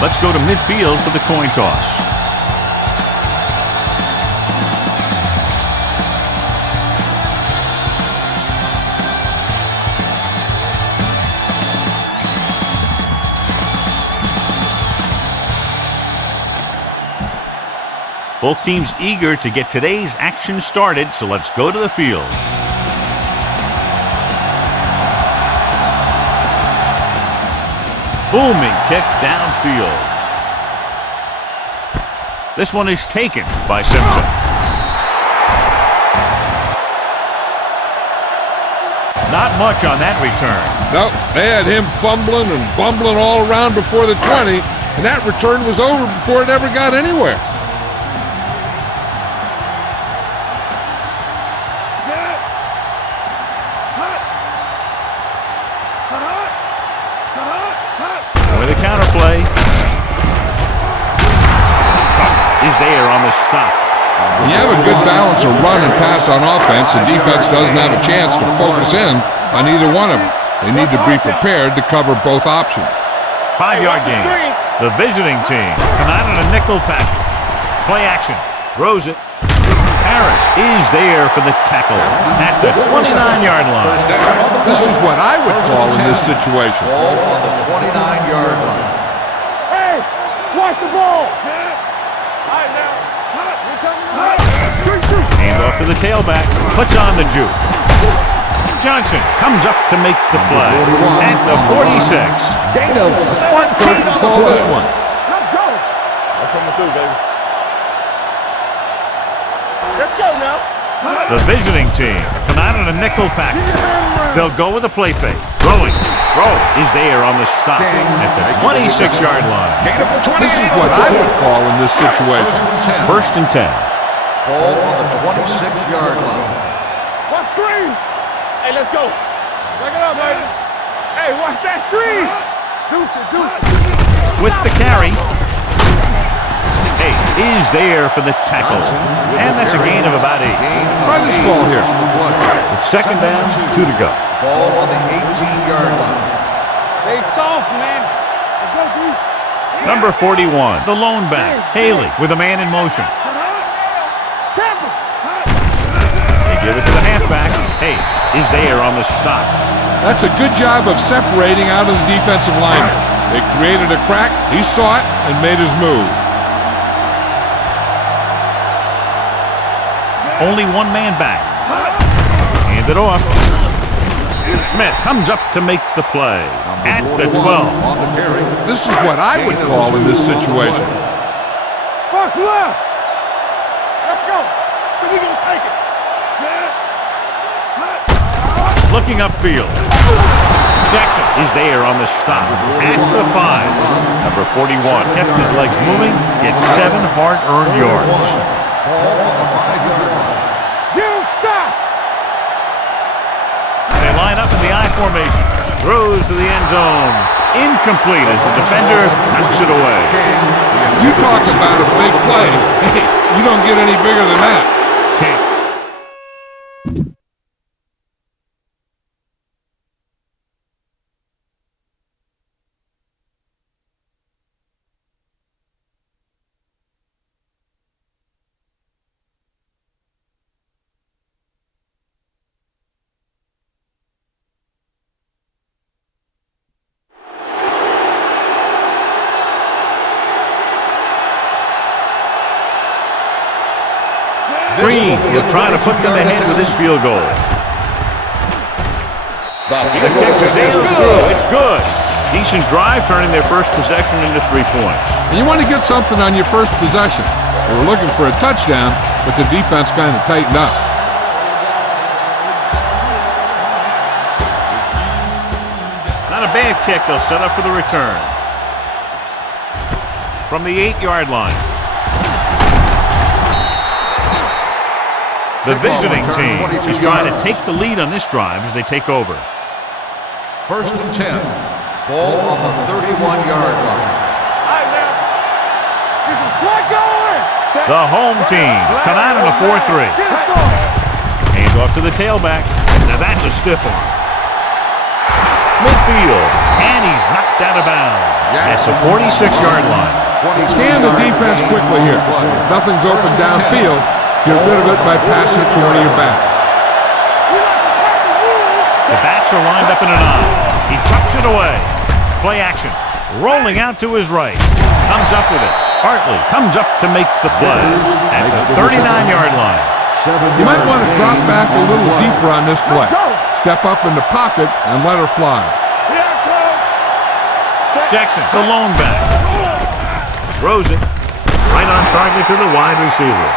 Let's go to midfield for the coin toss. Both teams eager to get today's action started, so let's go to the field. Booming kick downfield. This one is taken by Simpson. Not much on that return. Nope, they had him fumbling and bumbling all around before the 20, and that return was over before it ever got anywhere. With a counterplay. Is there on the stop. When you have a good balance of run and pass on offense, the defense doesn't have a chance to focus in on either one of them. They need to be prepared to cover both options. 5-yard gain. The visiting team come out in a nickel package. Play action. Throws it. Harris is there for the tackle at the 29-yard line. This is what I would call in this situation. Ball on the 29-yard line. Hey, watch the ball. Hand off to the tailback. Puts on the juke. Johnson comes up to make the play at the 46. Gain of 17 on the Call this play. one. Let's go. I'm coming through, baby. Let's go now. The visiting team come out in a nickel package. They'll go with a play fake. Throwing. Throw is there on the stop at the 26-yard line. Gain of 28 This is on what the I play. would call in this situation. First and 10. Ball on the 26-yard line. Watch screen. Hey, let's go. Back it up, baby. Hey, watch that screen. Deuce it. With the carry. Hey, is there for the tackle. And that's a gain of about 8. Try this ball here. It's second down, 2 to go. Ball on the 18-yard line. They soft, man. Let's go, D. Number 41, the lone back, Haley, with a man in motion. They give it to the halfback. Hey, is there on the stop. That's a good job of separating out of the defensive lineman. They created a crack, he saw it, and made his move. Only one man back. Hand it off. Smith comes up to make the play at the 12. On the carry. This is what I would call in this situation. Box left. Let's go. So we gonna take it. Looking upfield. Jackson is there on the stop at the 5. Number 41 kept his legs moving, gets 7 hard-earned yards. Ball on the 5-yard line. You stop. They line up in the I formation. Throws to the end zone. Incomplete as the defender knocks it away. You talk about a big play. Hey, you don't get any bigger than that. King. Green will try to put them ahead with this field goal. The kick sails through. It's good. Decent drive, turning their first possession into 3 points. And you want to get something on your first possession. They were looking for a touchdown, but the defense kind of tightened up. Not a bad kick. They'll set up for the return. From the 8-yard line. The visiting team is trying to take the lead on this drive as they take over. First and 10. Ball on the 31-yard line. All right, now. Get some slack going. The home team come out in a 4-3. Get started. Hand off to the tailback. Now that's a stiff one. midfield, and he's knocked out of bounds at the 46-yard line. Scan the defense quickly here. If nothing's open downfield, get rid of it by passing it to one of your backs. The backs are lined up in an eye. He tucks it away. Play action. Rolling out to his right. Comes up with it. Hartley comes up to make the play at the 39-yard line. You might want to drop back a little deeper on this play. Step up in the pocket and let her fly. Jackson, the lone back. Throws it. Right on target to the wide receiver.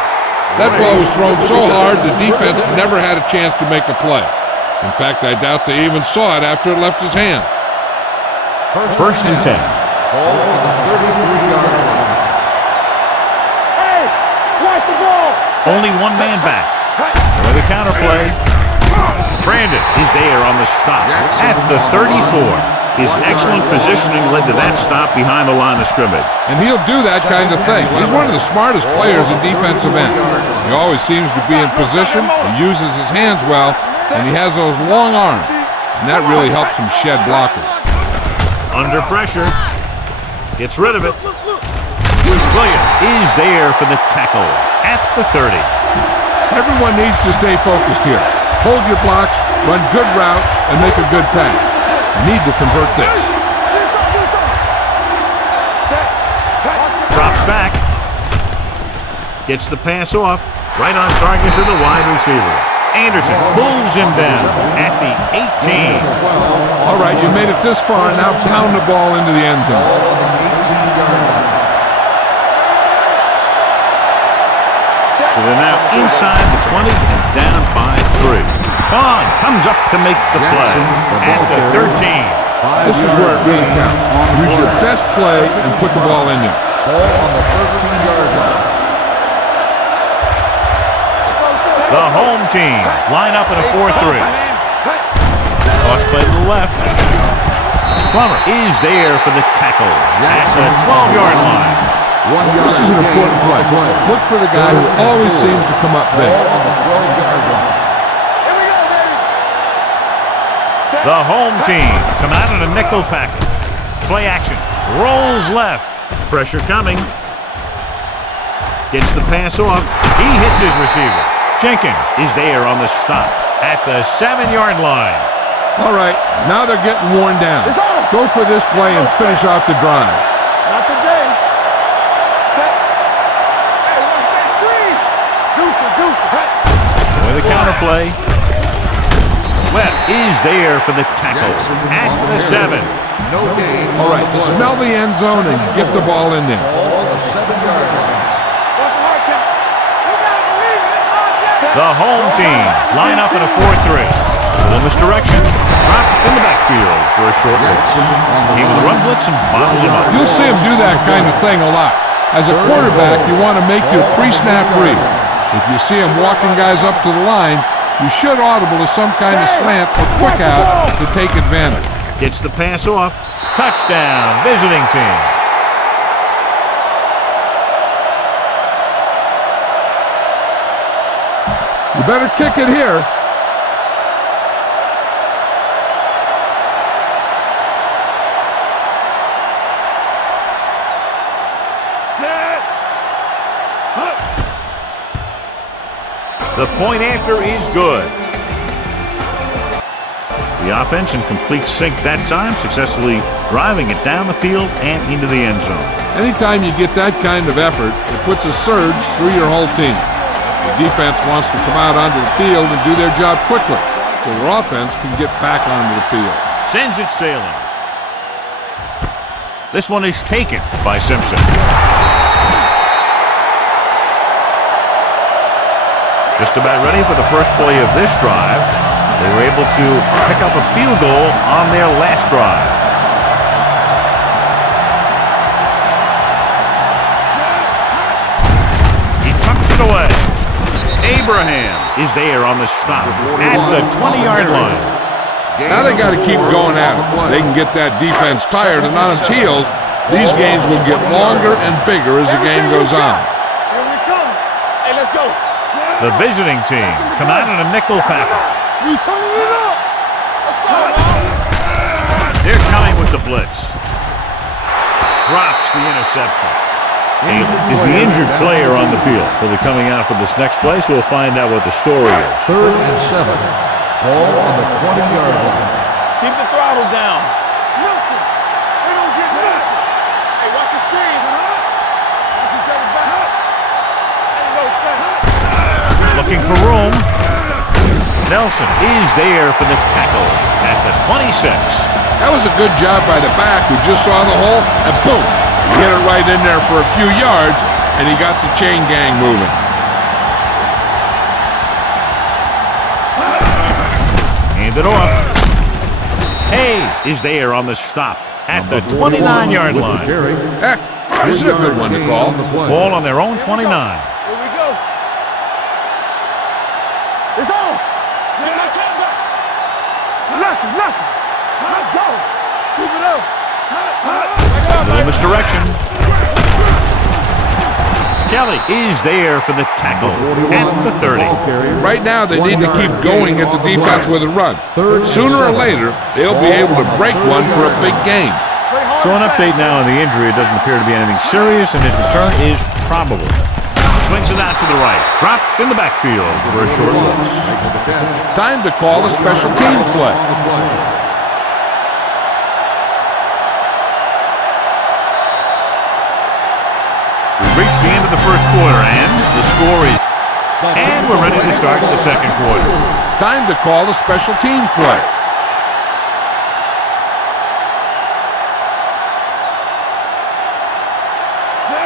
That ball was thrown so hard the defense never had a chance to make a play. In fact, I doubt they even saw it after it left his hand. First and 10. Ball on the 33-yard line. Hey, watch the ball. Only one man back. For the counter play. Brandon is there on the stop at the 34. His excellent positioning led to that stop behind the line of scrimmage. And he'll do that kind of thing. He's one of the smartest players in defensive end. He always seems to be in position, he uses his hands well, and he has those long arms. And that really helps him shed blockers. Under pressure. Gets rid of it. Williams is there for the tackle at the 30. Everyone needs to stay focused here. Hold your blocks, run good routes, and make a good pass. You need to convert this. Drops back. Gets the pass off. Right on target to the wide receiver. Anderson pulls him down at the 18. All right, you made it this far, now pound the ball into the end zone. So they're now inside the 20 and down by 3. Vaughn comes up to make the play at the 13. This is where it really counts. Use your best play and put the ball in there. Ball on the 13-yard line. The home team line up in a 4-3. Toss play to the left. Plummer is there for the tackle at the 12-yard line. This is an important play. Look for the guy who always seems to come up big. Ball on the 12-yard line. The home team come out in a nickel package. Play action. Rolls left. Pressure coming. Gets the pass off. He hits his receiver. Jenkins is there on the stop at the 7-yard line. All right, now they're getting worn down. Go for this play and finish off the drive. Not today. Set. Hey, watch that screen. Deuce. With the counter play. Webb is there for the tackle at the 7. No gain. All right, smell the end zone and get the ball in there. Ball on the 7-yard line. The home team line up in a 4-3. Little misdirection. Dropped in the backfield for a short blitz. Came with a run blitz and bottled him up. You'll see him do that kind of thing a lot. As a quarterback, you want to make your pre-snap read. If you see him walking guys up to the line, you should audible to some kind of slant or quick out to take advantage. Gets the pass off. Touchdown, visiting team. You better kick it here. The point after is good. The offense in complete sync that time, successfully driving it down the field and into the end zone. Anytime you get that kind of effort, it puts a surge through your whole team. The defense wants to come out onto the field and do their job quickly, so their offense can get back onto the field. Sends it sailing. This one is taken by Simpson. Just about ready for the first play of this drive. They were able to pick up a field goal on their last drive. He tucks it away. Abraham is there on the stop at the 20-yard line. Now they got to keep going at it. They can get that defense tired and on its heels. These games will get longer and bigger as the game goes on. Here we come. Hey, let's go. The visiting team come out in a nickel package. We turning it up. Let's go. the blitz. Drops the interception. Is the injured player on the field? Will be coming out for this next play, so we'll find out what the story is. 3rd and 7. Ball on the 20-yard line. Keep the throttle down. Nothing. They don't get nothing. Hey, watch the screen. Watch each other back. Hey, no, Looking for room. Nelson is there for the tackle at the 26. That was a good job by the back who just saw the hole, and boom, he hit it right in there for a few yards, and he got the chain gang moving. Hand it off. Hayes is there on the stop at the 29-yard line. Heck, this is a good one to call. Ball on their own 29. Here we go. It's on. Lucky. Let's go. Keep it up. Little misdirection. Kelly is there for the tackle at the 30. Right now, they need to keep going at the defense with a run. Sooner or later, they'll be able to break one for a big game. So an update now on the injury. It doesn't appear to be anything serious, and his return is probable. Swings it out to the right. Dropped in the backfield for a short loss. Time to call a special teams play. We've reached the end of the first quarter, and the score is... And we're ready to start the second quarter. Time to call a special teams play.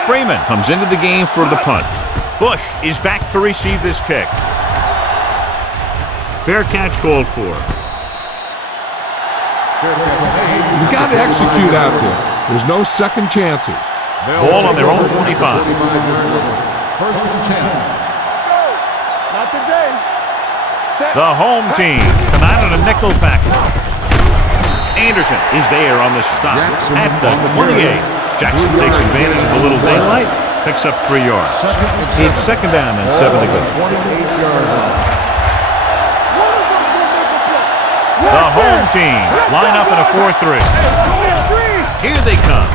Freeman comes into the game for the punt. Bush is back to receive this kick. Fair catch called for. You got to execute out there. There's no second chances. Ball on their own 25. 1st and 10. Not today. The home team come out on a nickel package. Anderson is there on the stop at the 28. Jackson takes advantage of a little daylight, picks up 3 yards. It's second down and 7 to go. 28-yard line. The home team line up in a 4-3. Here they come.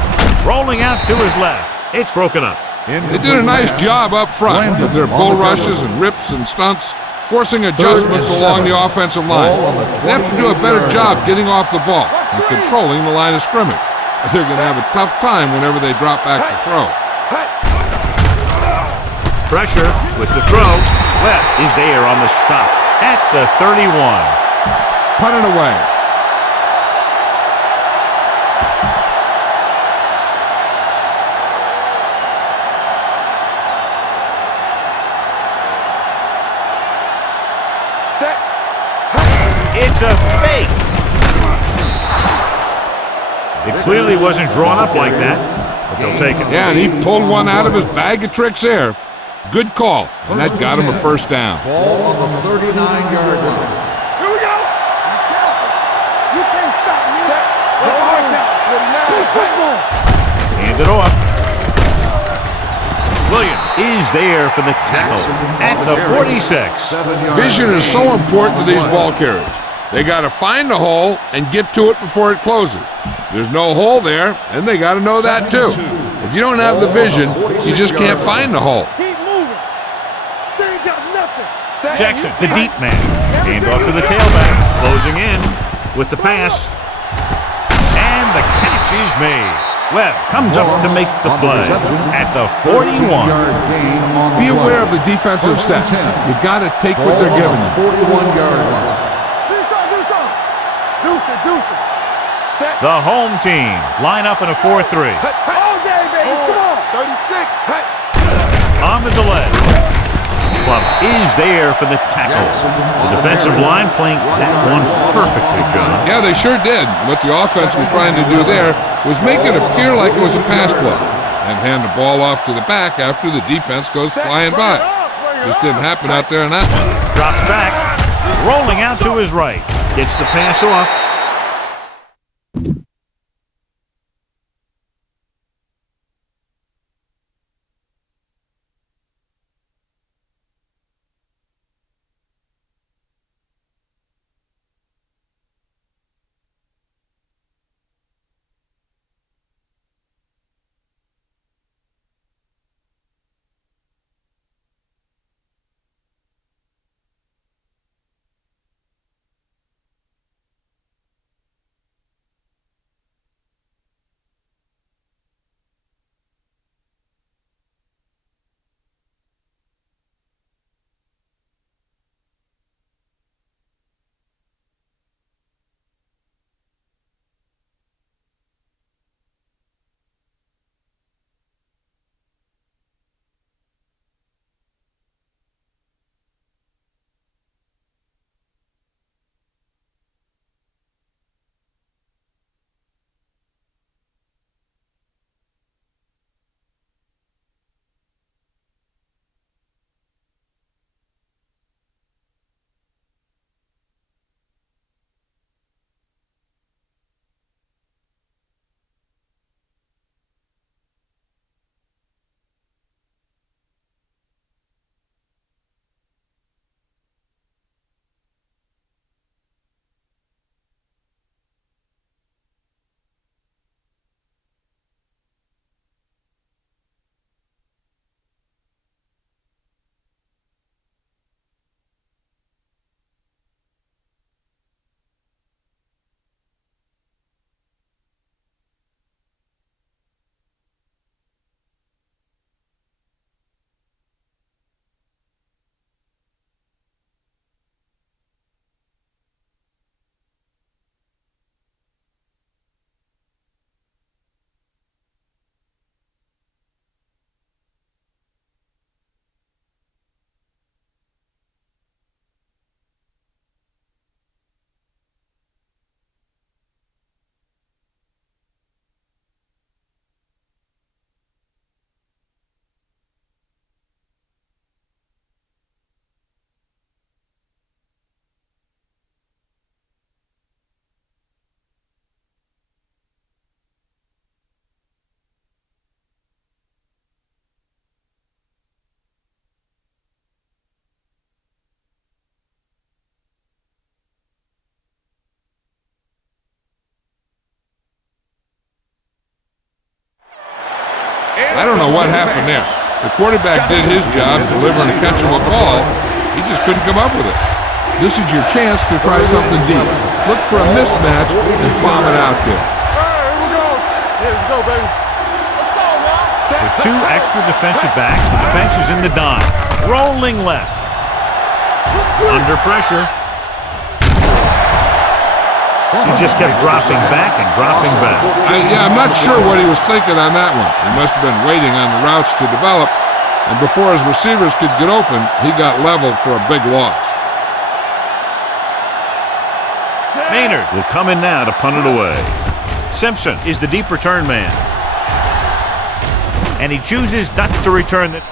Rolling out to his left. It's broken up. They did a nice job up front with their bull rushes and rips and stunts, forcing adjustments along the offensive line. They have to do a better job getting off the ball and controlling the line of scrimmage. They're going to have a tough time whenever they drop back to throw. Pressure with the throw. Webb is there on the stop at the 31. Punt it away. It's a fake. It clearly wasn't drawn up like that, but they'll take it. Yeah, and he pulled one out of his bag of tricks there. Good call, and that got him a first down. Ball on the 39-yard line. Here we go. You can't stop me. Hand it off. Williams is there for the tackle at the 46. Vision is so important to these ball carriers. They got to find the hole and get to it before it closes. There's no hole there, and they got to know that too. If you don't have the vision, you just can't find the hole. Keep moving. They ain't got nothing. Jackson, the deep man. Hand off to the tailback. Closing in with the pass. And the catch is made. Webb comes up to make the play at the 41. Be aware of the defensive set. You got to take what they're giving you. 41-yard line. The home team line up in a 4-3. All day, baby. Come on. 36. On the delay. Club is there for the tackle. The defensive line playing that one perfectly, John. Yeah, they sure did. What the offense was trying to do there was make it appear like it was a pass play and hand the ball off to the back after the defense goes flying by. Just didn't happen out there in that one. Drops back. Rolling out to his right. Gets the pass off. I don't know what happened there. The quarterback did his job, delivering and catching the ball. He just couldn't come up with it. This is your chance to try something deep. Look for a mismatch and bomb it out there. Here we go. Here we go, baby. Let's go, man. With two extra defensive backs, the defense is in the dime. Rolling left. Under pressure. He just kept dropping back and dropping back. I'm not sure what he was thinking on that one. He must have been waiting on the routes to develop, and before his receivers could get open, he got leveled for a big loss. Maynard will come in now to punt it away. Simpson is the deep return man. And he chooses not to return it.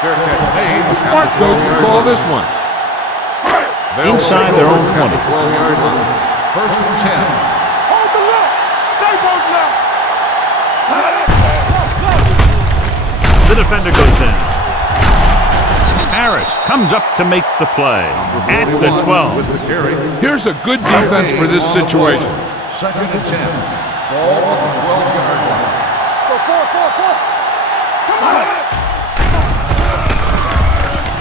Fair catch made. A smart coach will call this one. Inside their own 20. 12-yard line. First and 10. Hold the left. Stay both left. The defender goes down. Harris comes up to make the play at the 12. With the carry. Here's a good defense for this situation. Second and 10. Ball on the 12-yard line. Go four. Come on.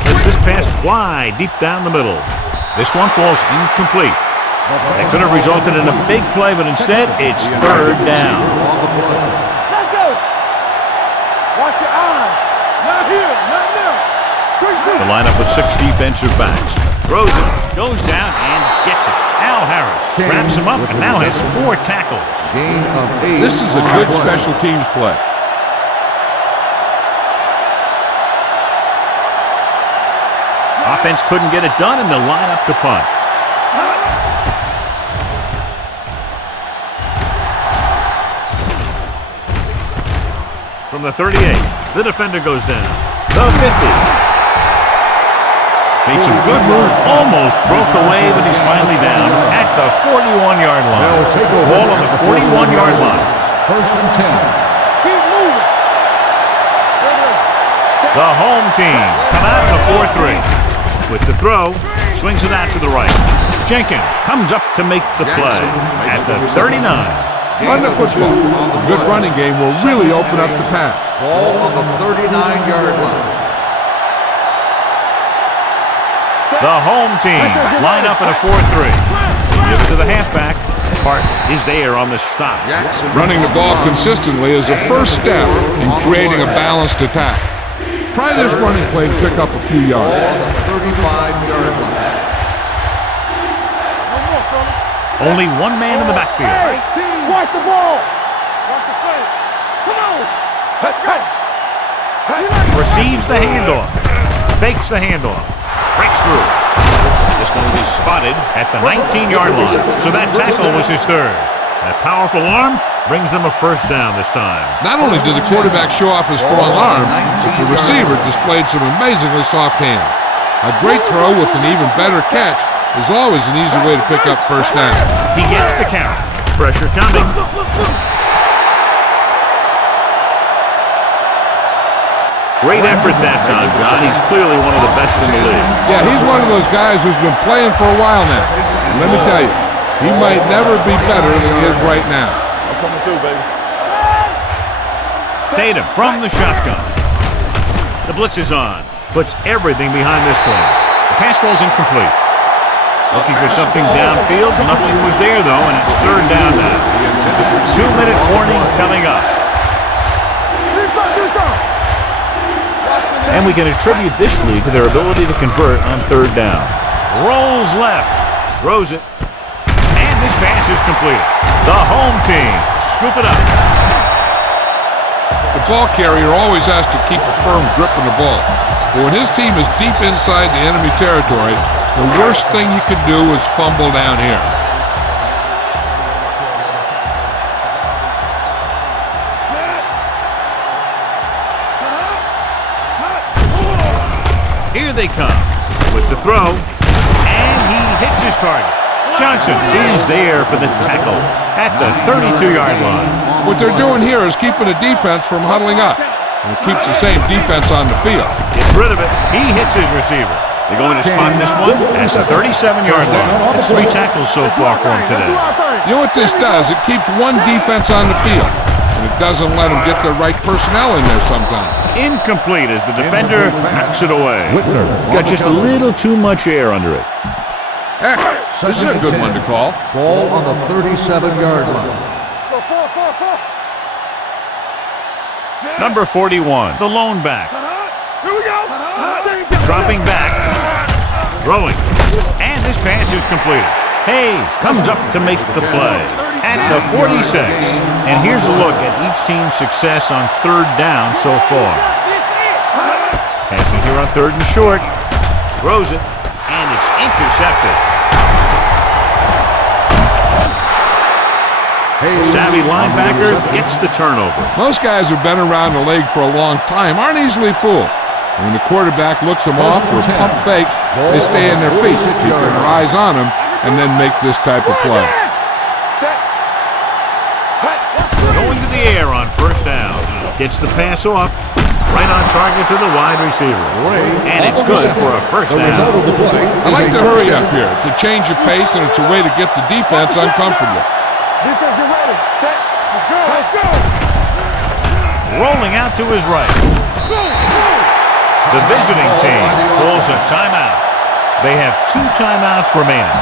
Lets this pass fly deep down the middle. This one falls incomplete. That could have resulted in a big play, but instead it's third down. Let's go. Watch your eyes. Not here. Not now. The lineup of 6 defensive backs. Throws it, goes down, and gets it. Al Harris wraps him up and now has 4 tackles. Gain of 8. This is a good special teams play. Offense couldn't get it done, and they'll line up to punt. From the 38, the defender goes down. The 50. Made some good moves, almost broke away, but he's finally down at the 41-yard line. Ball on the 41-yard line. First and 10. Keep moving. The home team come out in a 4-3. With the throw, swings it out to the right. Jenkins comes up to make the play at the 39. Run the football. A good running game will really open up the pass. Ball on the 39-yard line. The home team line up in a 4-3. Give it to the halfback. Hart is there on the stop. Running the ball consistently is the first step in creating a balanced attack. Try this running play to pick up a few yards. Ball on the 35-yard line. Only one man in the backfield. Watch the ball. Watch the play. Come on. Let's go. Receives the handoff. Fakes the handoff. Breaks through. This one was spotted at the 19-yard line. So that tackle was his third. That powerful arm brings them a first down this time. Not only did the quarterback show off his strong arm, but the receiver displayed some amazingly soft hands. A great throw with an even better catch is always an easy way to pick up first down. He gets the carry. Pressure coming. Great effort that time, John. He's clearly one of the best in the league. Yeah, he's one of those guys who's been playing for a while now. And let me tell you, he might never be better than he is right now. I'm coming through, baby. Tatum from the shotgun. The blitz is on. Puts everything behind this one. The pass ball's incomplete. Looking for something downfield. Nothing was there, though, and it's third down now. 2-minute warning coming up. And we can attribute this lead to their ability to convert on third down. Rolls left. Throws it. And this pass is completed. The home team scoop it up. The ball carrier always has to keep a firm grip on the ball. But when his team is deep inside the enemy territory, the worst thing you can do is fumble down here. Here they come with the throw, and he hits his target. Johnson is there for the tackle at the 32-yard line. What they're doing here is keeping the defense from huddling up. And it keeps the same defense on the field. Gets rid of it. He hits his receiver. They're going to spot this one at the 37-yard line. That's 3 tackles so far for him today. You know what this does? It keeps one defense on the field, and it doesn't let them get the right personnel in there sometimes. Incomplete as the defender knocks it away. Got just a little too much air under it. Heck, this is a good one to call. Ball on the 37-yard line. Number 41, the lone back. Here we go. Dropping back. Throwing. And this pass is completed. Hayes comes up to make the play at the 46. And here's a look at each team's success on third down so far. Passing here on third and short. Throws it. And it's intercepted. Savvy linebacker gets the turnover. Most guys who've been around the league for a long time aren't easily fooled. When the quarterback looks them off or pump fakes, they stay in their feet, keeping their eyes on them, and then make this type of play. Going to the air on first down. Gets the pass off. Right on target to the wide receiver. And it's good for a first down. I like to hurry up here. It's a change of pace, and it's a way to get the defense uncomfortable. Defense, get ready. Set. Let's go. Let's go. Rolling out to his right. The visiting team pulls a timeout. They have 2 timeouts remaining.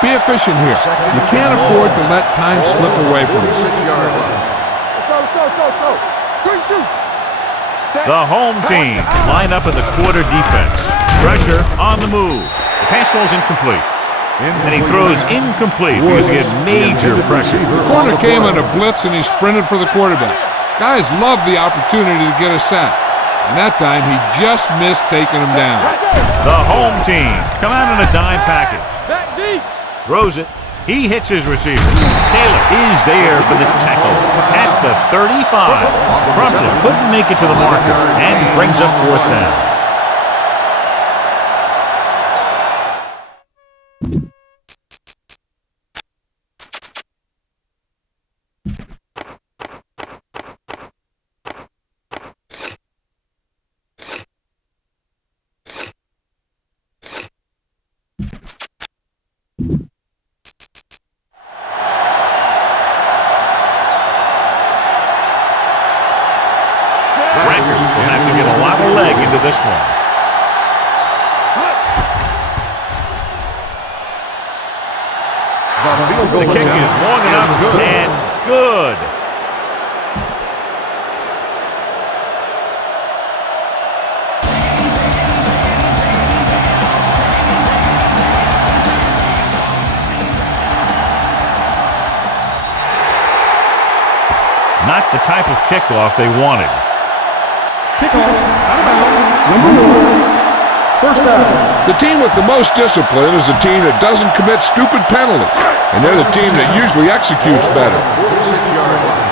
Be efficient here. You can't afford to let time slip away from you. 6-yard line. Let's go. Quick shoot. The home team line up in the quarter defense. Pressure on the move. The pass falls incomplete. And he throws incomplete because he had major pressure. The corner came on a blitz and he sprinted for the quarterback. Guys love the opportunity to get a sack. And that time he just missed taking him down. The home team come out in a dime package. Back deep. Throws it. He hits his receiver. Taylor is there for the tackle at the 35. Crumpler couldn't make it to the marker and brings up fourth down. Will have to get a lot of leg into this one. The kick is long enough and good. Not the type of kickoff they wanted. First down. The team with the most discipline is the team that doesn't commit stupid penalties. And they're the team that usually executes better. 46-yard line.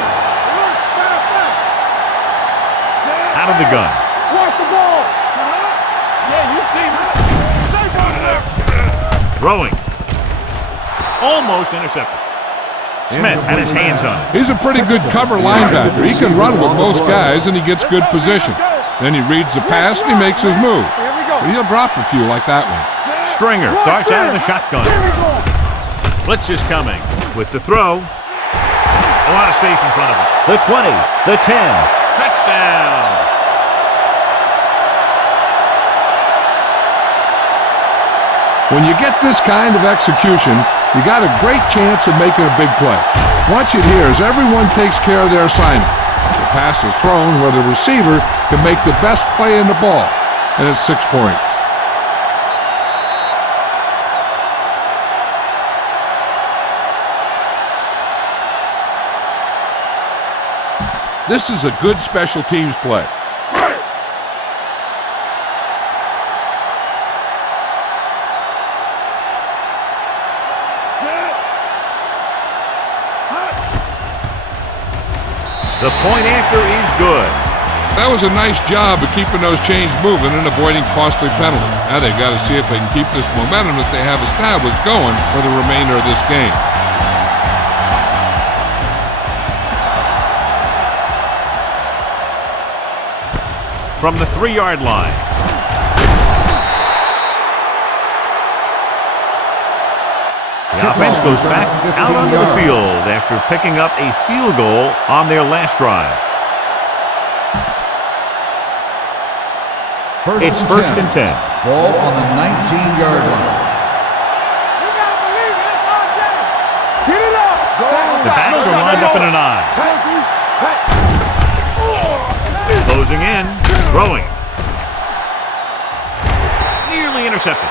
Out of the gun. Watch the ball. Yeah, you see me. Throwing. Almost intercepted. Smith had his hands on it. He's a pretty good cover linebacker. He can run with most guys, and he gets good position. Then he reads the pass, and he makes his move. But he'll drop a few like that one. Stringer starts out in the shotgun. Blitz is coming with the throw. A lot of space in front of him. The 20, the 10. Touchdown. When you get this kind of execution, you got a great chance of making a big play. Watch it here as everyone takes care of their assignment. The pass is thrown where the receiver can make the best play in the ball, and it's 6 points. This is a good special teams play. The point after is good. That was a nice job of keeping those chains moving and avoiding costly penalties. Now they've got to see if they can keep this momentum that they have established going for the remainder of this game. From the 3-yard line. The offense goes back out onto the field after picking up a field goal on their last drive. It's first and 10. Ball on the 19-yard line. Get it up. The backs are lined up in an I. Closing in, throwing. Nearly intercepted.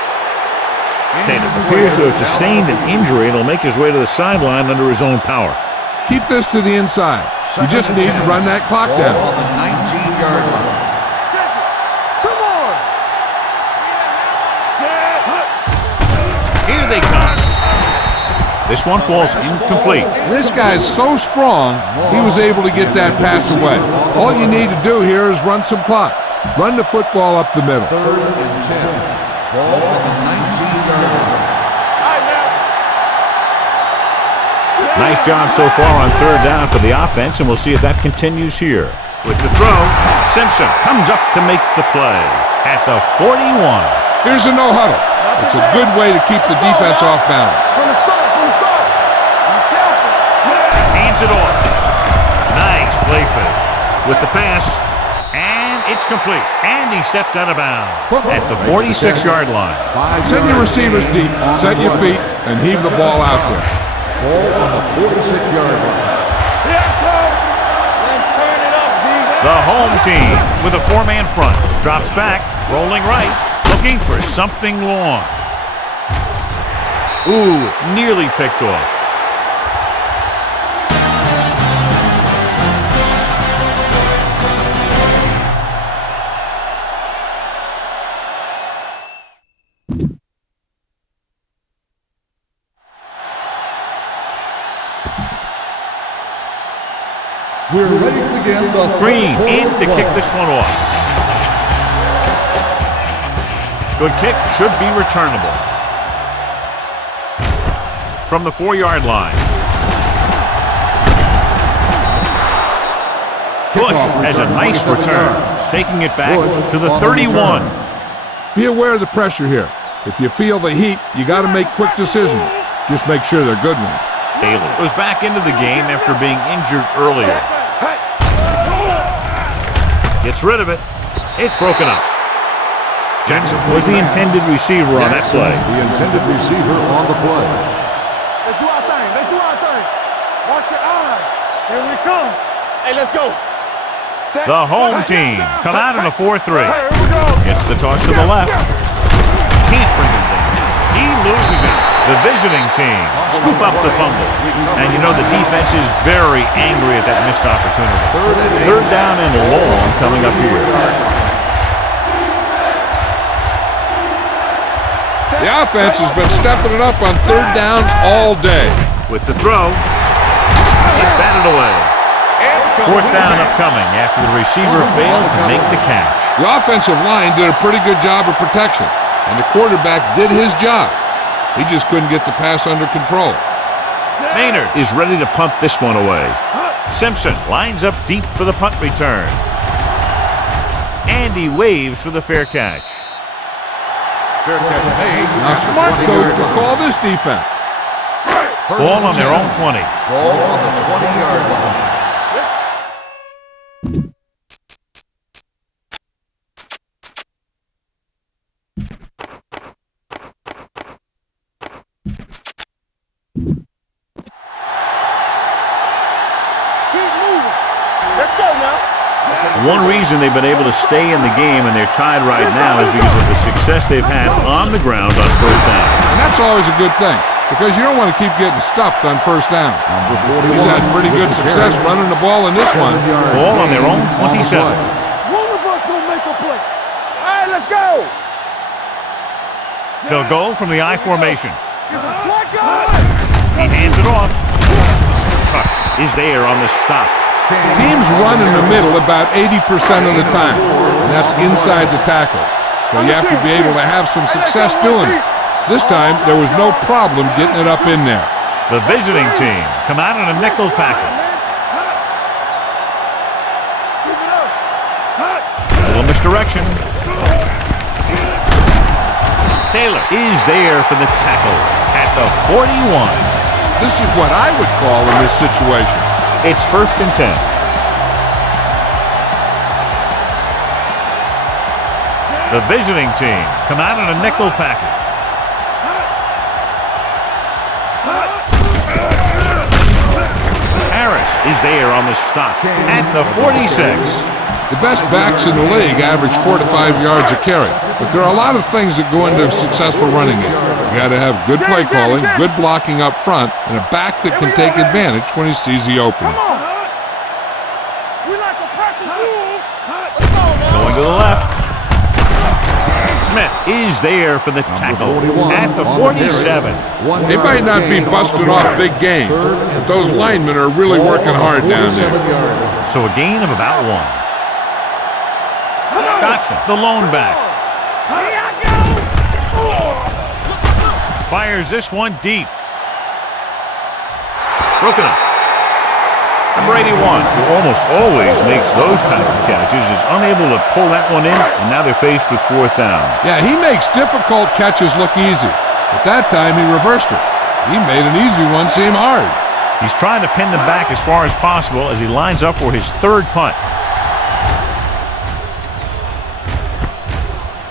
Taylor appears to have sustained an injury and will make his way to the sideline under his own power. Keep this to the inside. You just need to run that clock down. Ball on the 19-yard line. Come on. Here they come. This one falls incomplete. This guy's so strong, he was able to get that pass away. All you need to do here is run some clock. Run the football up the middle. 3rd and 10. Ball on the 19-yard line. Nice job so far on 3rd down for the offense, and we'll see if that continues here. With the throw, Simpson comes up to make the play at the 41. Here's a no-huddle. It's a good way to keep the defense off balance. From the start. Be careful. Hands it off. Nice play fake. With the pass, and it's complete. And he steps out of bounds at the 46-yard line. Send your receivers deep, set your feet, and heave the ball out there. Ball on the 46-yard line. Let's turn it up, defense. The home team with a 4-man front. Drops back, rolling right, looking for something long. Ooh, nearly picked off. We're ready to begin the Green in to kick this one off. Good kick, should be returnable. From the 4-yard line. Bush has a nice return, taking it back to the 31. Be aware of the pressure here. If you feel the heat, you got to make quick decisions. Just make sure they're good ones. Bailey was back into the game after being injured earlier. Gets rid of it. It's broken up. Jackson was the intended receiver on that play. The intended receiver on the play. Let's do our thing. Watch your eyes. Here we come. Hey, let's go. The home team come out in a 4-3. Here we go. Gets the toss to the left. Can't bring him down. He loses it. The visiting team scoop up the fumble. And you know the defense is very angry at that missed opportunity. 3rd down and long coming up here. The offense has been stepping it up on 3rd down all day. With the throw, it's batted away. 4th down upcoming after the receiver failed to make the catch. The offensive line did a pretty good job of protection, and the quarterback did his job. He just couldn't get the pass under control. Maynard is ready to punt this one away. Simpson lines up deep for the punt return. And he waves for the fair catch. Fair catch made. Now, smart coach will call this defense. Ball on their own 20. Ball on the 20-yard line. One reason they've been able to stay in the game and they're tied right now is because of the success they've had on the ground on 1st down. And that's always a good thing, because you don't want to keep getting stuffed on 1st down. He's had pretty good success running the ball in this one. Ball on their own 27. One of us will make a play. All right, let's go. They'll go from the I formation. He He hands it off. Tuck is there on the stop. Teams run in the middle about 80% of the time, and that's inside the tackle. So you have to be able to have some success doing it. This time, there was no problem getting it up in there. The visiting team come out in a nickel package. A little misdirection. Taylor is there for the tackle at the 41. This is what I would call in this situation. It's 1st and 10. The visiting team come out in a nickel package. Harris is there on the stop at the 46. The best backs in the league average 4 to 5 yards a carry, but there are a lot of things that go into a successful running game. You got to have good play calling, good blocking up front, and a back that can take advantage when he sees the opening. Going to the left. Smith is there for the tackle at the 47. They might not be busting off big game, but those linemen are really working hard down there. So a gain of about 1. Dotson, the lone back. Fires this one deep. Broken up. Number 81, who almost always makes those type of catches, is unable to pull that one in, and now they're faced with fourth down. Yeah, he makes difficult catches look easy. But that time he reversed it. He made an easy one seem hard. He's trying to pin them back as far as possible as he lines up for his third punt.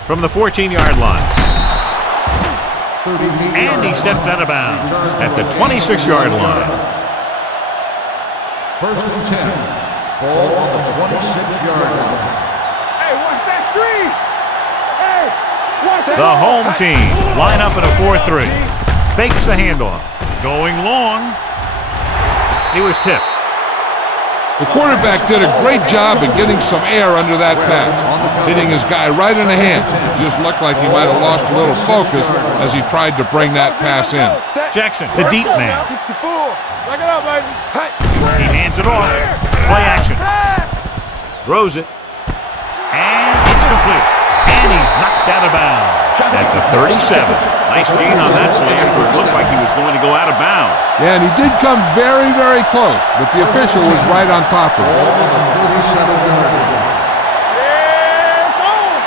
From the 14-yard line. And he steps out of bounds at the 26-yard line. First and 10. Ball on the 26-yard line. Hey, watch that screen. Hey, watch that. The home team line up in a 4-3. Fakes the handoff. Going long. He was tipped. The quarterback did a great job of getting some air under that pass, hitting his guy right in the hand. It just looked like he might have lost a little focus as he tried to bring that pass in. Jackson, the deep man. 64. Back it up, baby. He hands it off. Play action. Throws it. And it's complete. And he's knocked out of bounds at the 37. Nice gain on that play after it looked like he was going to go out of bounds. Yeah, and he did come very, very close, but the official was right on top of Ball it. on the 37-yard line. Yeah, on.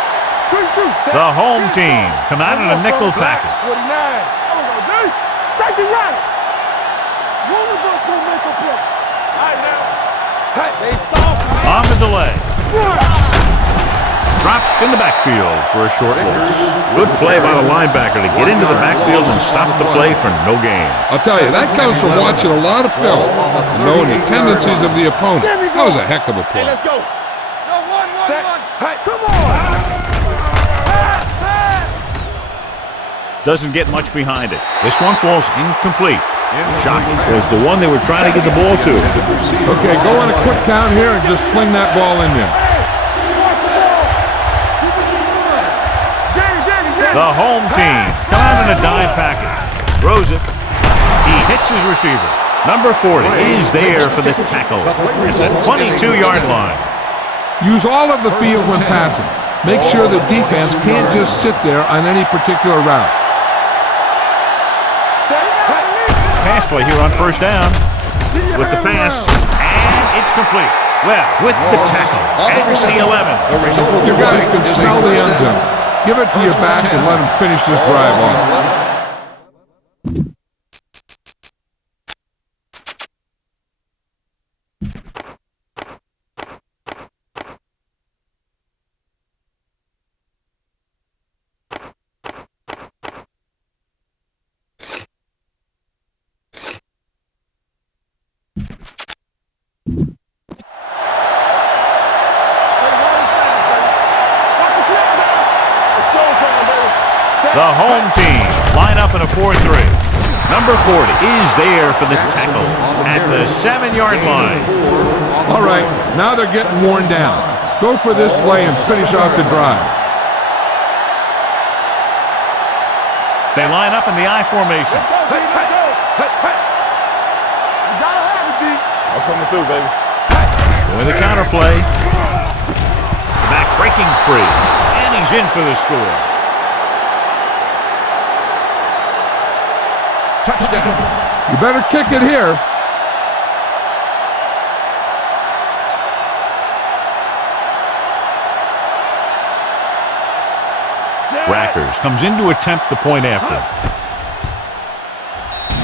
Good shoot. The home team come out in a nickel package. 49. There we go, dude. Safety right. One of us will make a play. All right, now. Hey. They soft. On the delay. Dropped in the backfield for a short loss. Good play by the linebacker to get into the backfield and stop the play for no gain. I'll tell you, that comes from watching a lot of film and knowing the tendencies of the opponent. That was a heck of a Hey, play. let's go. No, one. Hey, come on. Doesn't get much behind it. This one falls incomplete. Shocking was the one they were trying to get the ball to. Okay, go on a quick count here and just fling that ball in there. The home team come out in a dime package. Throws it. He hits his receiver. Number 40 is there for the tackle at the 22-yard line. Use all of the field when passing. Make sure the defense can't just sit there on any particular route. Pass play here on first down. With the pass. And it's complete. Well, with the tackle. Accuracy 11. You guys can smell the end zone. Give it to your back and let him finish this drive off. The home team line up in a 4-3. Number 40 is there for the tackle at the 7-yard line. All right, now they're getting worn down. Go for this play and finish off the drive. They line up in the I formation. I'm coming through, baby. With a counter play. Back breaking free. And he's in for the score. Touchdown. You better kick it here. Rackers comes in to attempt the point after.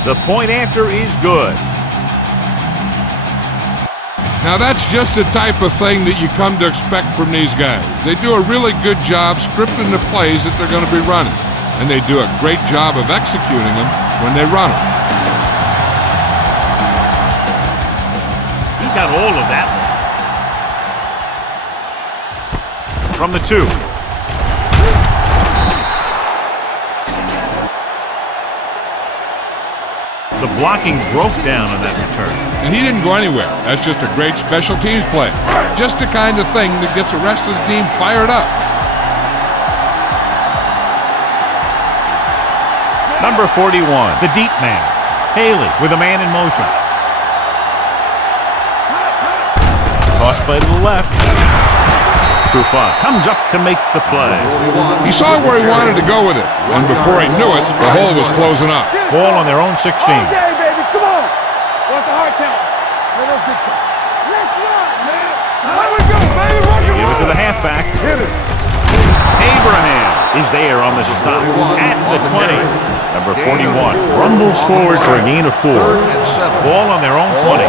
The point after is good. Now that's just the type of thing that you come to expect from these guys. They do a really good job scripting the plays that they're going to be running. And they do a great job of executing them when they run them. He got all of that one. From the 2. The blocking broke down on that return. And he didn't go anywhere. That's just a great special teams play. Just the kind of thing that gets the rest of the team fired up. Number 41, the deep man. Haley with a man in motion. Toss play to the left. Trufant comes up to make the play. He saw where he wanted to go with it, and before he knew it, the hole was closing up. Ball on their own 16. Okay, baby, come on. What's the hard count? Let's run, man. Let it go, baby. They give it to the halfback. Abraham is there on the stop at the 20. Number 41 rumbles forward for a gain of 4. Ball on their own 20.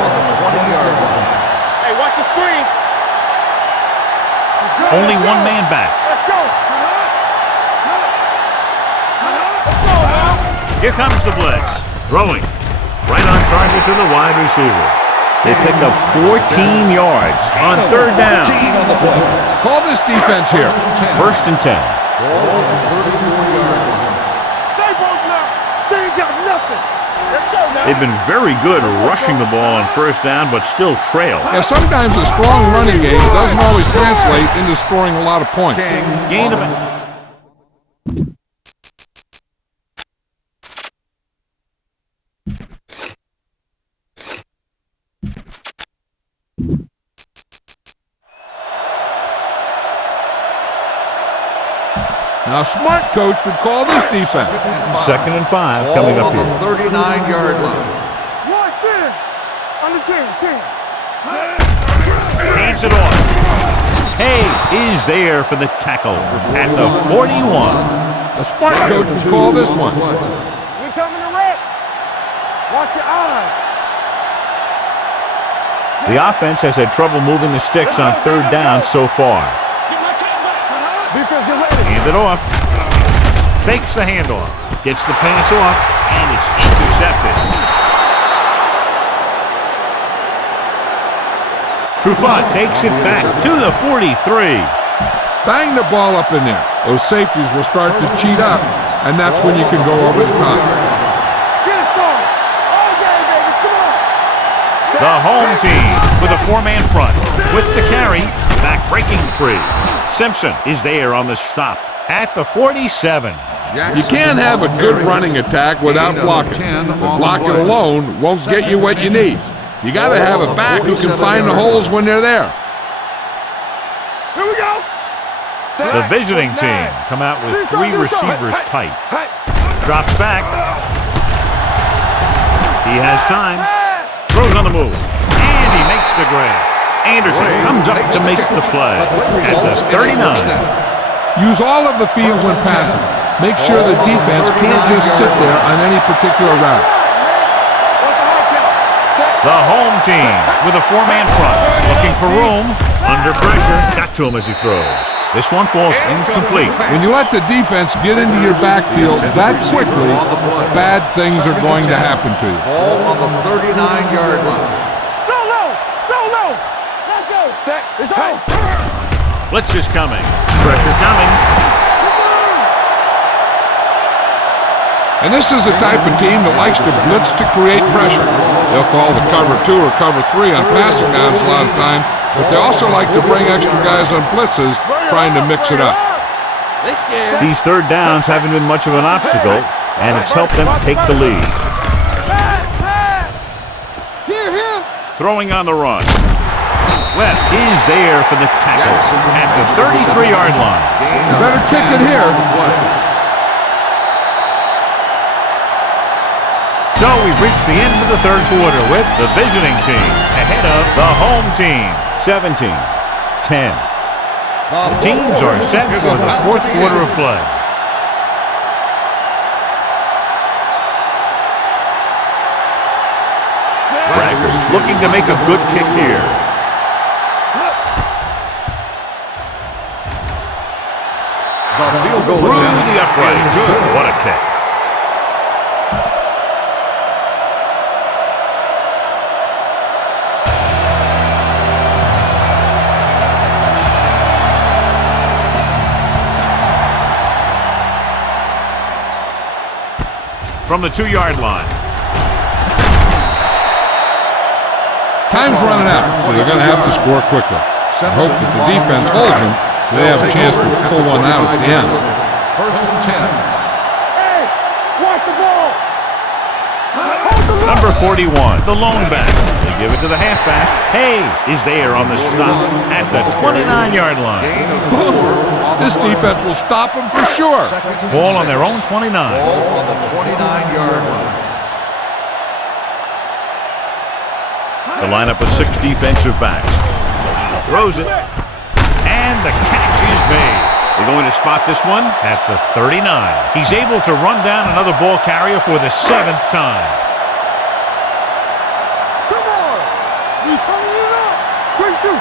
Hey, watch the screen. Only one man back. Let's go. Here comes the blitz. Throwing. Right on target to the wide receiver. They pick up 14 yards on 3rd down. Call this defense here. 1st and 10. Stay both now. They ain't got nothing. Let's go now. They've been very good rushing the ball on 1st down, but still trail. Now, sometimes a strong running game doesn't always translate into scoring a lot of points. Gain of Now, a smart coach would call this defense. 2nd and 5 coming up on the here. 39-yard line. One center. On the 10. Hands it off. Hayes is there for the tackle at the 41. A smart coach would call this one. We coming to wreck. Watch your eyes. The offense has had trouble moving the sticks on 3rd down so far. Defense, get ready. Hand it off. Fakes the handoff. Gets the pass off, and it's intercepted. Trufant takes it back to the 43. Bang the ball up in there. Those safeties will start to cheat up, and that's when you can go over the top. Get it started. All day, baby. Come on. The home team with a 4-man front. With the carry, back breaking free. Simpson is there on the stop at the 47. You can't have a good running attack without blocking. But blocking alone won't get you what you need. You got to have a back who can find the holes when they're there. Here we go. The visiting team come out with 3 receivers tight. Drops back. He has time. Throws on the move. And he makes the grab. Anderson comes up to make the play at the 39. Use all of the field when passing. Make sure the defense can't just sit there on any particular route. The home team with a 4-man front. Looking for room. Under pressure. Got to him as he throws. This one falls incomplete. When you let the defense get into your backfield that quickly, bad things are going to happen to you. Ball on the 39-yard line. So low. Let's go. Set. It's on. Blitz is coming. Pressure coming. And this is the type of team that likes to blitz to create pressure. They'll call the cover 2 or cover 3 on passing downs a lot of time, but they also like to bring extra guys on blitzes, trying to mix it up. These 3rd downs haven't been much of an obstacle, and it's helped them take the lead. Throwing on the run. Webb is there for the tackle at the 33-yard line. You better kick it here. So we've reached the end of the 3rd quarter with the visiting team ahead of the home team, 17-10. The teams are set for the 4th quarter of play. Rackers looking to make a good kick here. The field goal Through attempt the upright. is good. What a kick. From the 2-yard line. Time's running out, so they're going to have to score quickly. I hope that the defense holds them so they have a chance to pull one out at the end. 1st and 10. Hey, watch the ball. Number 41, the lone back. give it to the halfback. Hayes is there on the stop at the 29-yard line. Gain of 4 on This the run. defense will stop them for sure. Ball on their own 29. Ball on the 29-yard line. The lineup of 6 defensive backs. Throws it. And the catch is made. They're going to spot this one at the 39. He's able to run down another ball carrier for the 7th time. Come on! You turning it up! Quick shoot!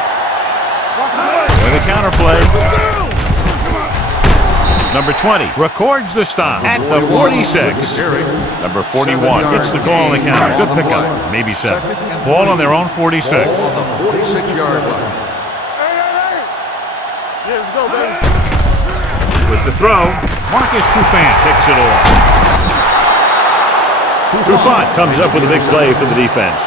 With a counter play. Number 20 records the stop at the 46. Number 41 gets the call on the counter. Good pickup. Maybe 7. Ball on their own 46. Ball on the 46-yard line. Hey! Yeah, let's go, baby. With the throw, Marcus Trufant picks it off. Trufant comes up with a big play for the defense.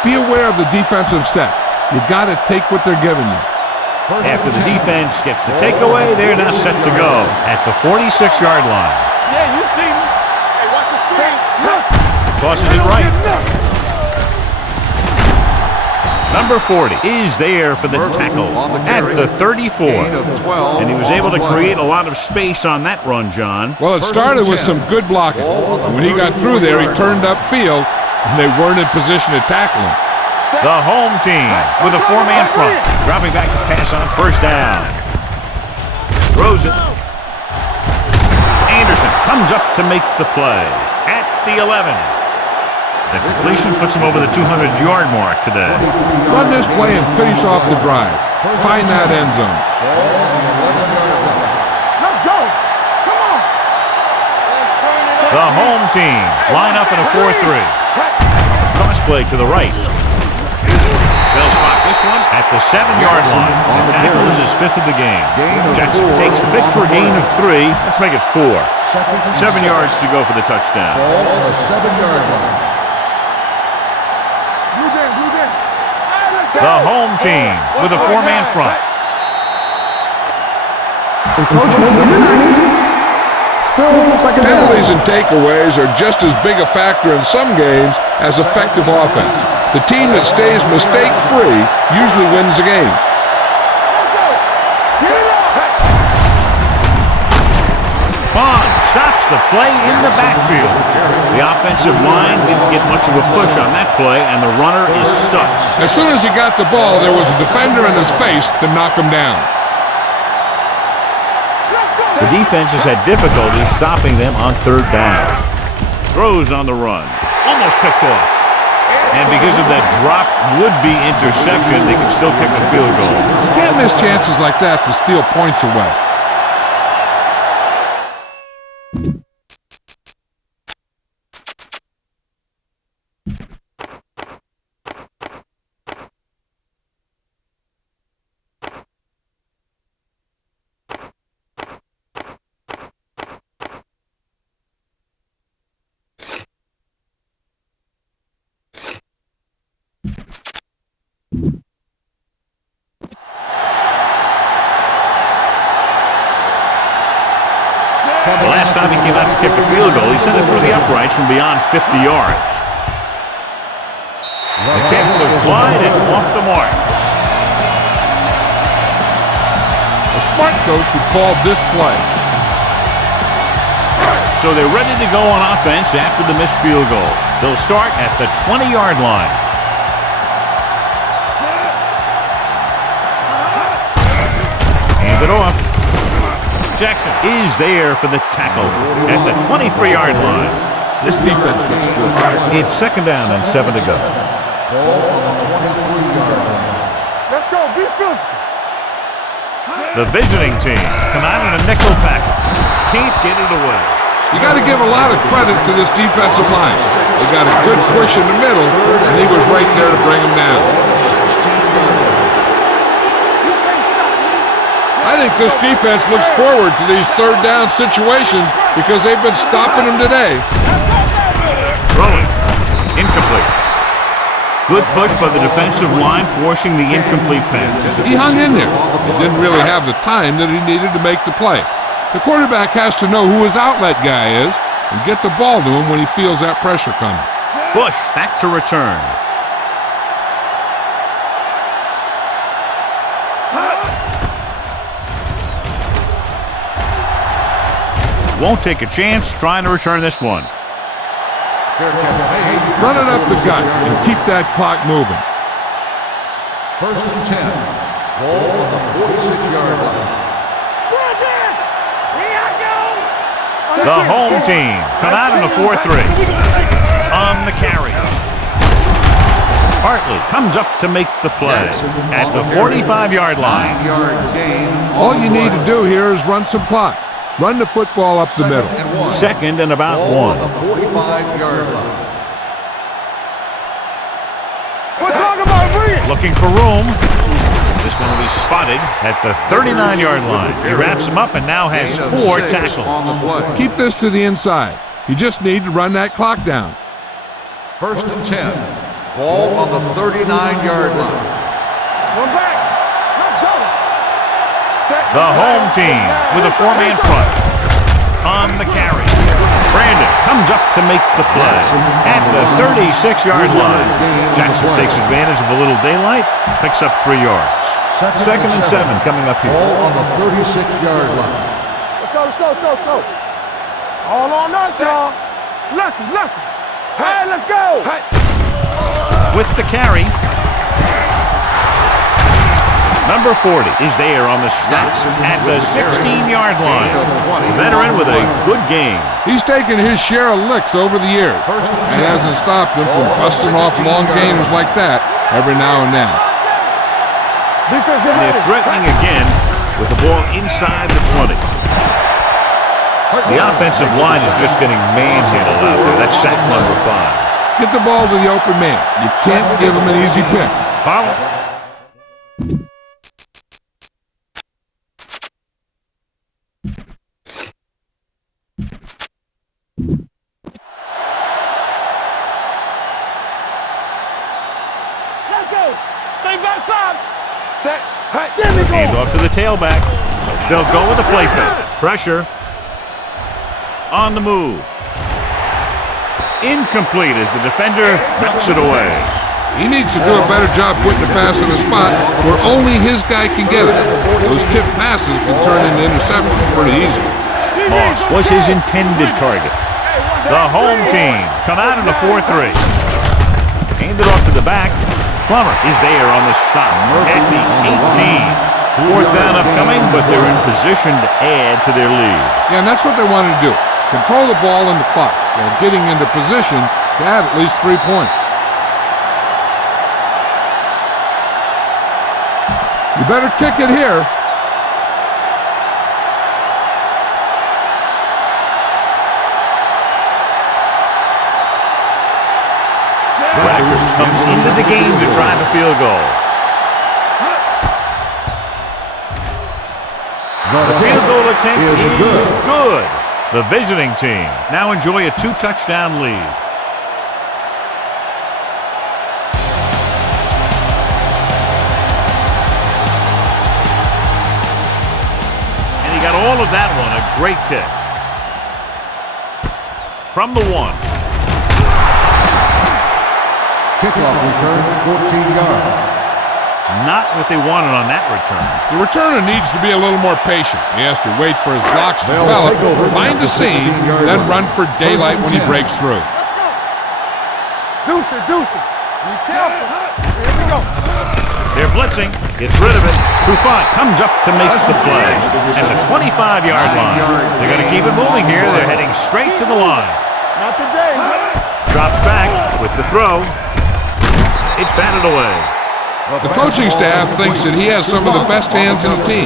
Be aware of the defensive set. You've got to take what they're giving you. After the defense gets the takeaway, they're now set to go at the 46-yard line. Yeah, you see me. Hey, watch the screen. Look. Tosses it right. Number 40 is there for the tackle at the 34. Gain of 12 And he was able to create a lot of space on that run, John. Well, it started with some good blocking. When he got through there, he turned upfield, and they weren't in position to tackle him. The home team with a 4-man front. Dropping back to pass on first down. Throws it. Anderson comes up to make the play at the 11. The completion puts him over the 200-yard mark today. Run this play and finish off the drive. Find that end zone. Let's go. Come on. The home team line up in a 4-3. Cross play to the right. They'll spot this one at the 7-yard line. The tackle is his 5th of the game. Jackson takes the pitch for a gain of 3. Let's make it 4. 7 yards to go for the touchdown. Ball on the 7-yard line. The home team with a 4-man front. Encroachment number 90. Still second down. Penalties and takeaways are just as big a factor in some games as effective offense. The team that stays mistake-free usually wins the game. Vaughn stops the play in the backfield. The offensive line didn't get much of a push on that play, and the runner is stuffed. As soon as he got the ball, there was a defender in his face to knock him down. The defense has had difficulty stopping them on 3rd down. Throws on the run. Almost picked off. And because of that drop would-be interception, they can still kick a field goal. You can't miss chances like that to steal points away. The last time he came out to kick a field goal, he sent it through the uprights from beyond 50 yards. The kick was wide and off the mark. A smart coach would call this play. So they're ready to go on offense after the missed field goal. They'll start at the 20-yard line. Hand it off. Jackson is there for the tackle at the 23-yard line. This defense looks good. It's 2nd down and 7 to go. Ball on the 23-yard line. Let's go. Be physical. The visiting team come out in a nickel package. Can't get it away. You got to give a lot of credit to this defensive line. They got a good push in the middle, and he was right there to bring him down. I think this defense looks forward to these 3rd down situations because they've been stopping them today. Throwing. Incomplete. Good push by the defensive line, forcing the incomplete pass. He hung in there. He didn't really have the time that he needed to make the play. The quarterback has to know who his outlet guy is and get the ball to him when he feels that pressure coming. Bush back to return. Won't take a chance trying to return this one. Run it up the gut and keep that clock moving. 1st and 10. Ball on the 46-yard line. The home team come out in a 4-3. On the carry. Hartley comes up to make the play at the 45-yard line. 9-yard gain. All you need to do here is run some clock. Run the football up the middle. Second and about Ball one. on the 45-yard line. Looking for room. This one will be spotted at the 39-yard line. He wraps him up and now has 4 tackles. Keep this to the inside. You just need to run that clock down. 1st and 10. Ball on the 39-yard line. One back. Let's go. The home team with a 4-man front. On the carry. Brandon comes up to make the play at the 36-yard line. Jackson takes advantage of a little daylight, picks up 3 yards. Second and 7 coming up here. Ball on the 36-yard line. Let's go. All on us, y'all. Lucky. Hey, let's go. With the carry. Number 40 is there on the stop at the 16-yard line. The veteran with a good game. He's taken his share of licks over the years and hasn't stopped him from busting off long games like that every now and then. And they're threatening again with the ball inside the 20. The offensive line is just getting manhandled out there. That's sack number 5. Get the ball to the open man. You can't give him an easy pick. Follow. Let's go. Stay back side. Set. Hand off to the tailback. They'll go with the play fake. Pressure. On the move. Incomplete as the defender knocks it away. He needs to do a better job putting the pass in a spot where only his guy can get it. Those tipped passes can turn into interceptions pretty easy. Moss was his intended target. The home team come out in a 4-3. Handed off to the back. Plummer is there on the stop at the 18. 4th down upcoming, but they're in position to add to their lead. Yeah, and that's what they wanted to do. Control the ball and the clock while getting into position to add at least 3 points. You better kick it here. Rackers comes into the game to try the field goal. The field goal attempt is good. The visiting team now enjoy a 2-touchdown lead. And he got all of that one, a great kick. From the 1. Kickoff return, 14 yards. Not what they wanted on that return. The returner needs to be a little more patient. He has to wait for his blocks to develop, find the seam, then run for daylight when he breaks through. Deuce it. Be careful. Here we go. They're blitzing. Gets rid of it. Trufant comes up to make the play at the 25-yard line. They're going to keep it moving here. They're heading straight to the line. Not today. Drops back with the throw. It's batted away. The coaching staff thinks that he has some of the best hands in the team.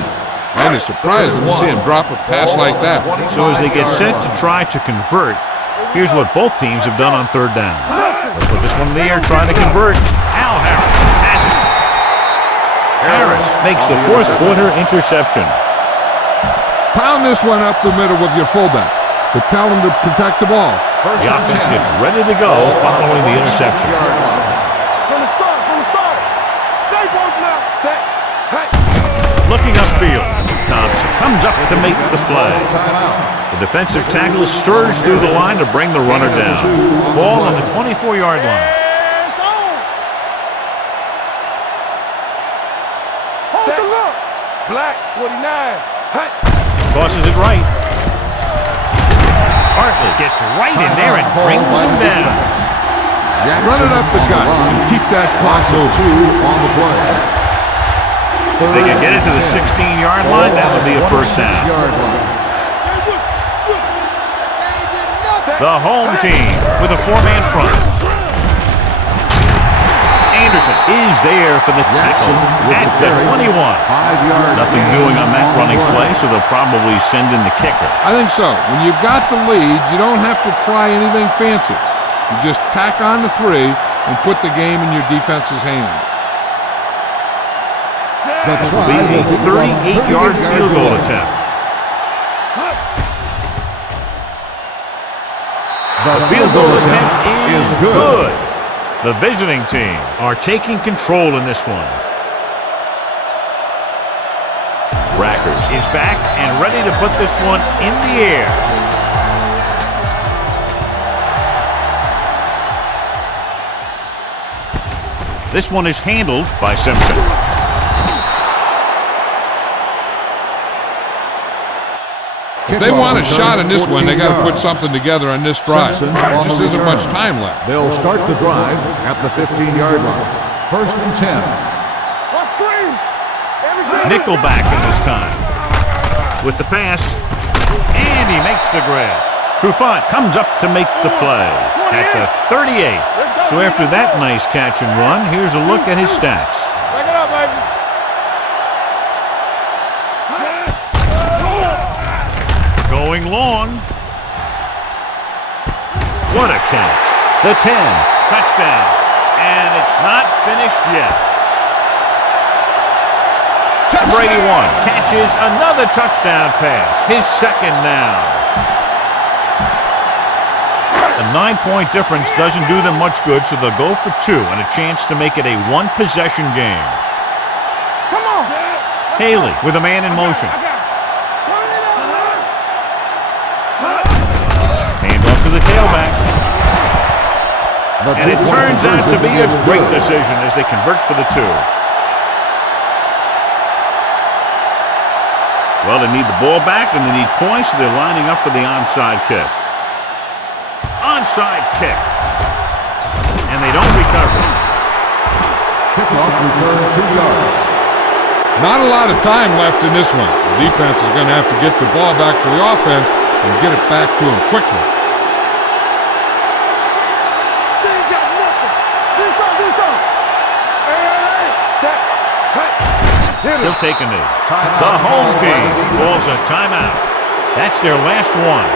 And it's surprising to see him drop a pass like that. So as they get set to try to convert, here's what both teams have done on 3rd down. Let's put this one in the air, trying to convert. Al Harris has it. Harris makes the 4th quarter interception. Pound this one up the middle with your fullback, but tell him to protect the ball. The offense gets ready to go following the interception. From the start. Stay both now. Set. Hey. Looking upfield. Thompson comes up to make the play. The defensive tackle surged through the line to bring the runner down. Ball on the 24-yard line. Black 49. Hut. Tosses it right. Hartley gets right in there and brings him down. Run it up the gut and keep that clock open on the play. If they can get it to the 16-yard line, that would be a first down. The home team with a four-man front. Anderson is there for the tackle at the 21. Nothing doing on that running play, so they'll probably send in the kicker. I think so. When you've got the lead, you don't have to try anything fancy. You just tack on the 3 and put the game in your defense's hands. This will be a 38-yard field goal attempt. The field goal attempt is good. The visiting team are taking control in this one. Rackers is back and ready to put this one in the air. This one is handled by Simpson. If they want a shot in this one, they got to put something together on this drive. There just isn't much time left. They'll start the drive at the 15-yard line. First and 10. Nickelback in this time. With the pass. And he makes the grab. Trufant comes up to make the play at the 38. So after that nice catch and run, here's a look at his stats. Back it up, baby. Going long. What a catch. The 10. Touchdown. And it's not finished yet. Brady catches another touchdown pass. His second now. A 9-point difference doesn't do them much good, so they'll go for 2 and a chance to make it a one-possession game. Come on. Haley with a man in motion. Handoff to the tailback. And it turns out to be a great decision as they convert for the 2. Well, they need the ball back and they need points, so they're lining up for the onside kick. Onside kick. And they don't recover. Kickoff return 2 yards. Not a lot of time left in this one. The defense is going to have to get the ball back for the offense and get it back to him quickly. They ain't got nothing. Do something. Hey. Set. Cut. He'll take a knee. The home team calls a timeout. That's their last one.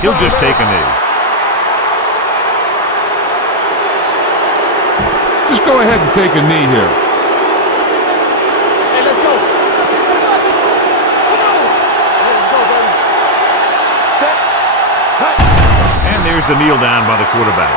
He'll just take a knee. Just go ahead and take a knee here. Hey, let's go. Come on. Let's go, baby. Set. Cut. And there's the kneel down by the quarterback.